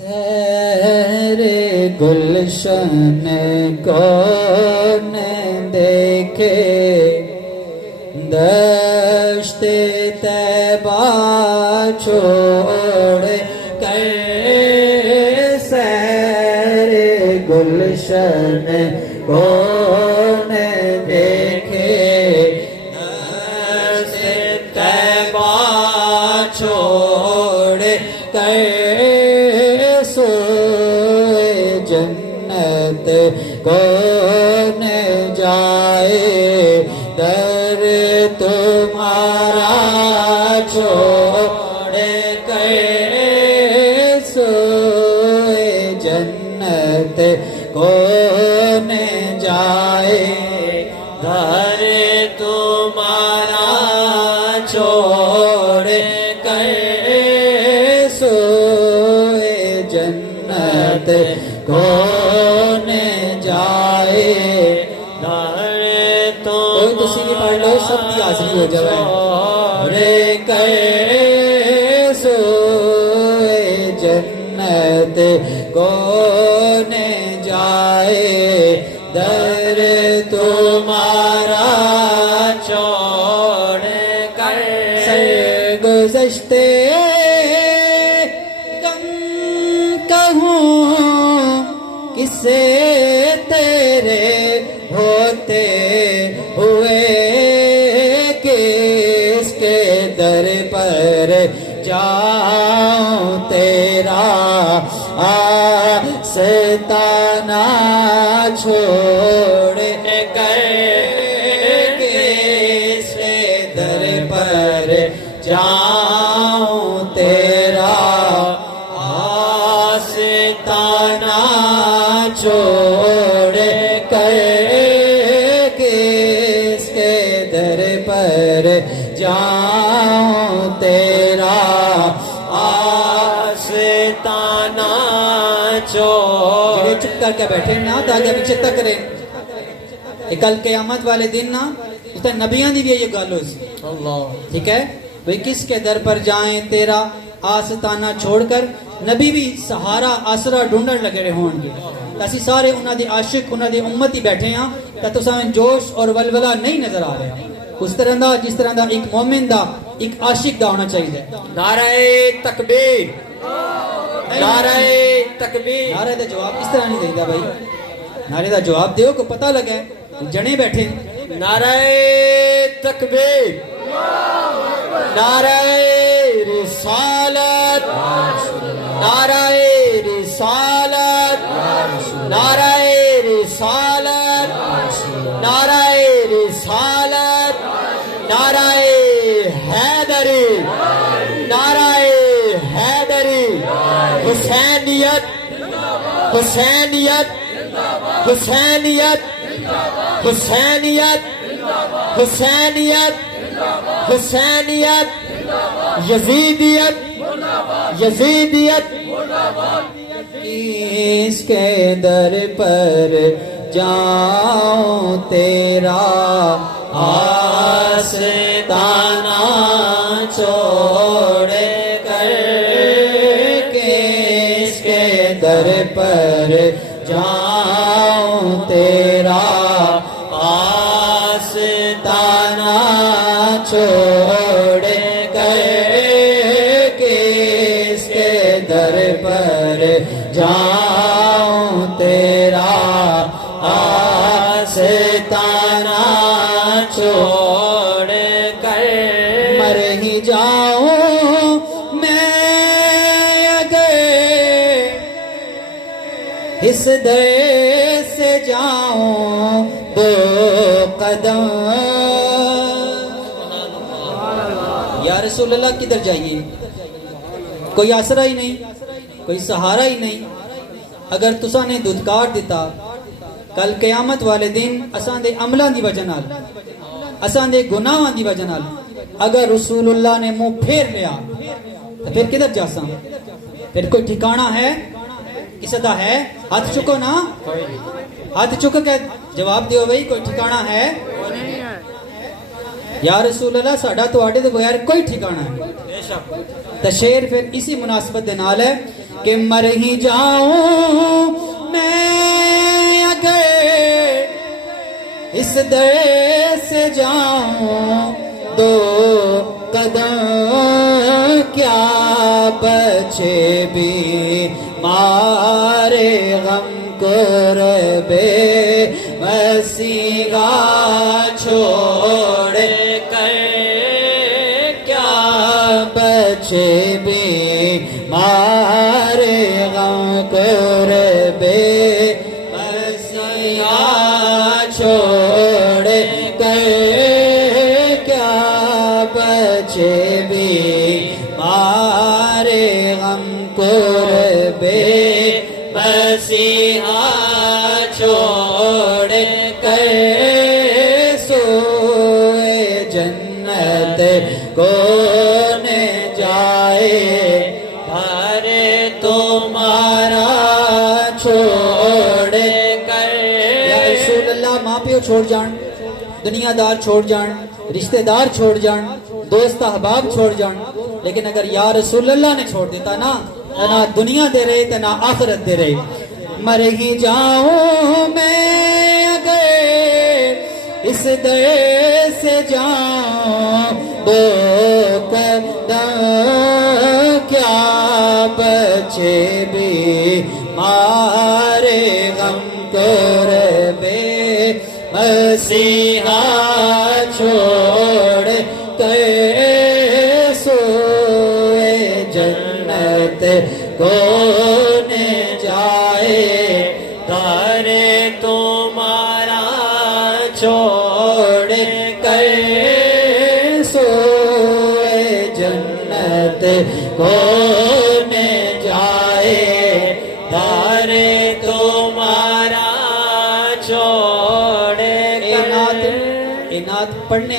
سیر گلشن کون دیکھے دشت طیبہ چھوڑ کر سیر گلشن کون دیکھے دشت طیبہ چھوڑ کر جنت کون جائے در تمہارا چھوڑ کر سوئے جنت کون جائے در تمہارا چھوڑ کر سوئے جنت کون جائے در کوئی تو سیدھی پڑھ لو سب کی حاضری ہو جائے رے سوئے جنت کون جائے در تمہارا چھوڑ کر سرگزشتے غم کہوں کسے تیرے ہوتے ہوئے کس کے در پر جاؤں تیرا آستانہ چھوڑ کر کس کے در پر جاؤں تیرا آستانہ چھوڑ کر کس کے در پر جاؤں تیرا آستانہ چھوڑ چپ کر کے بیٹھے نا تو آگے پیچھے تک رہے کل قیامت والے دن نا اس نے نبیان دی بھی یہ گالو سی ٹھیک ہے بھئی کس کے در پر جائیں تیرا آستانہ چھوڑ کر نبی بھی سہارا آسرا ڈھونڈن لگے رہے ہوں گے اسی سارے انہاں دی عاشق انہاں دی امتی بیٹھے ہیں تو سامنے جوش اور ولولہ نہیں نظر آ رہے اس طرح دا جس طرح دا ایک مومن دا ایک عاشق دا ہونا چاہیے نعرہ تکبیر نعرہ تکبیر نعرہ دا جواب اس طرح نہیں دیتا بھائی نعرہ دا جواب دیو کو پتہ لگا ہے جنے بیٹھے نعرہ تکبیر نعرہ رسالت نعرہ رسالت نعرہ رسالت نعرہ رسالت نعرہ حیدری نعرہ حیدری حسینیت حسینیت حسینیت حسینیت حسینیت حسینیت یزیدیت یزیدیت کس کے در پر جاؤں تیرا آستانہ چھوڑ کر کس کے در پر جاؤں تیرا آستانہ چھوڑ کر کس کے در پر جاؤں تیرا آستانہ چھوڑ کر مر ہی جاؤں میں اگر اس در سے جاؤں دو قدم یا رسول اللہ کدھر جائیے کوئی آسرا ہی نہیں کوئی سہارا ہی نہیں اگر تسا نے دھدکار دیتا کل قیامت والے دن اساں دے عملاں دی وجہ نال اساں دے گناہاں دی وجہ نال اگر رسول اللہ نے منہ پھیر لیا تو پھر کدھر جاساں پھر کوئی ٹھکانہ ہے کسی دا ہے ہاتھ چکو نا ہاتھ چکو کہ جواب دیو بھئی کوئی ٹھکانہ ہے یا رسول اللہ ساڑھا تو آڑے دے بغیر کوئی ٹھکانہ ہے تو شیر پھر اسی مناسبت دے نال ہے کہ مر ہی جاؤں میں اگر اس در سے جاؤں دو قدم کیا بچے بھی مارے غم قربے مسیحا چھوڑ کر کیا بچے بھی مارے غم قربے مسیحا چھوڑ کر کیا بچے بھی مارے غم قربے مسیحا چھوڑ کر سوئے جنت کون جائے گھر تمہارا چھوڑ کر یا رسول اللہ ماں پیو چھوڑ جان دنیا دار چھوڑ جان رشتہ دار چھوڑ جان دوست احباب چھوڑ جان لیکن اگر یا رسول اللہ نے چھوڑ دیتا نا نہ دنیا دے رہے تو نہ آخرت دے رہے مر ہی جاؤں میں اگر اس در سے جاؤں دو قدم کیا بچے بھی مارے غم قربے مسیحا چھوڑ کر سوئے جنت کون جائے در تمہارا چھوڑ کر سوئے جنت کون جائے در تمہارا چھوڑ کر نعت پڑھنے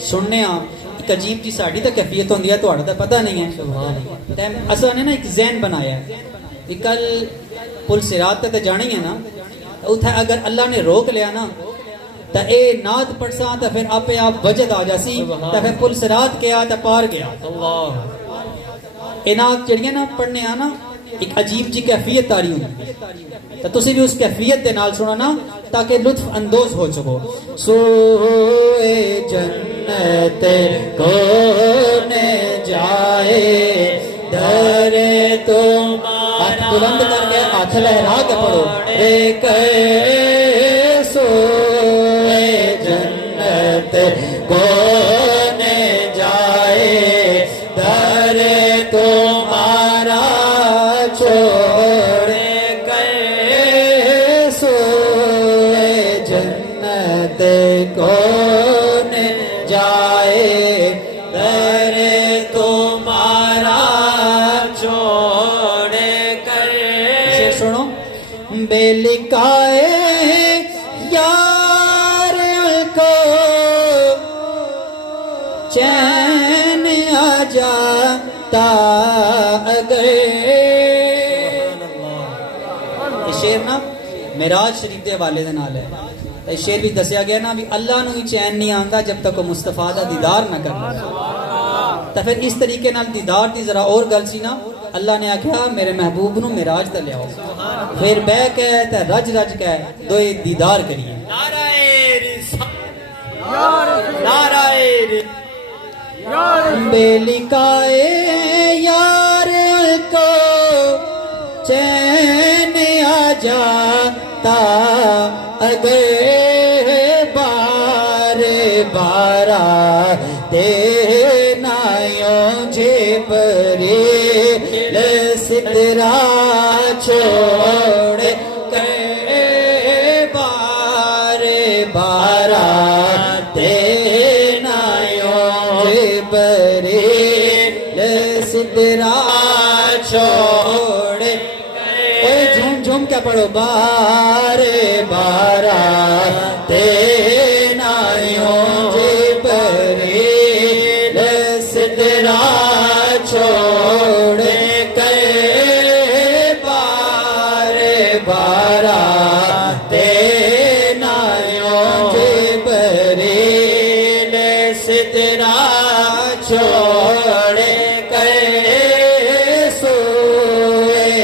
سننے ایک عجیب جی ساڑی تا کیفیت ہوندی ہے تو آڑا تا پتہ نہیں ہے اصلا نے نا ایک ذہن بنایا ہے کہ کل پل صراط تے جانی ہے نا اتھا اگر اللہ نے روک لیا نا تا اے نعت پڑھسا تا پھر آپ آپ وجد آ جاسی تا پھر پل صراط کیا تا پار گیا اے نعت جڑیاں نا پڑھنے آنا ایک عجیب جی کیفیت تاری ہوندی تو تسی بھی اس کیفیت دے نال سنو نا تاکہ لطف اندوز ہو چکو سوئے جنت کون جائے در تمہارا بلند کر کے ہاتھ لہرا کے پڑھو سوئے جنت کون جائے در تمہارا چھوڑ کر سوئے جنت کون جائے در تمہارا چھوڑ کر اسے سنو بے لکھائے یار کو چین آ جاتا اگر یہ شعر نا معراج شریف دے حوالے دے نال ہے یہ شعر بھی دسیا گیا نا بھی اللہ نو ہی چین نہیں آندا جب تک وہ مصطفیٰ دا دیدار نہ کرنا تو پھر اس طریقے نال دیدار دی ذرا اور گل سی نا اللہ نے آکھیا میرے محبوب نو معراج تے لیاؤ پھر بہ کے تے رج رج کے دوئے دیدار کریے نعرہ رسالت نعرہ بے لکھائے یار کو چین آ جاتا اگر بار بارا دینا یوں جبریل سترا چھوڑ کر بار بارا دینا یوں جبریل سترا چھوڑ جھوم جھوم کیا پڑھو بار بارا دینا یوں جبریل سترا چھوڑ کر بار بارا دینا یوں جبریل سترا چھوڑ کر سوئے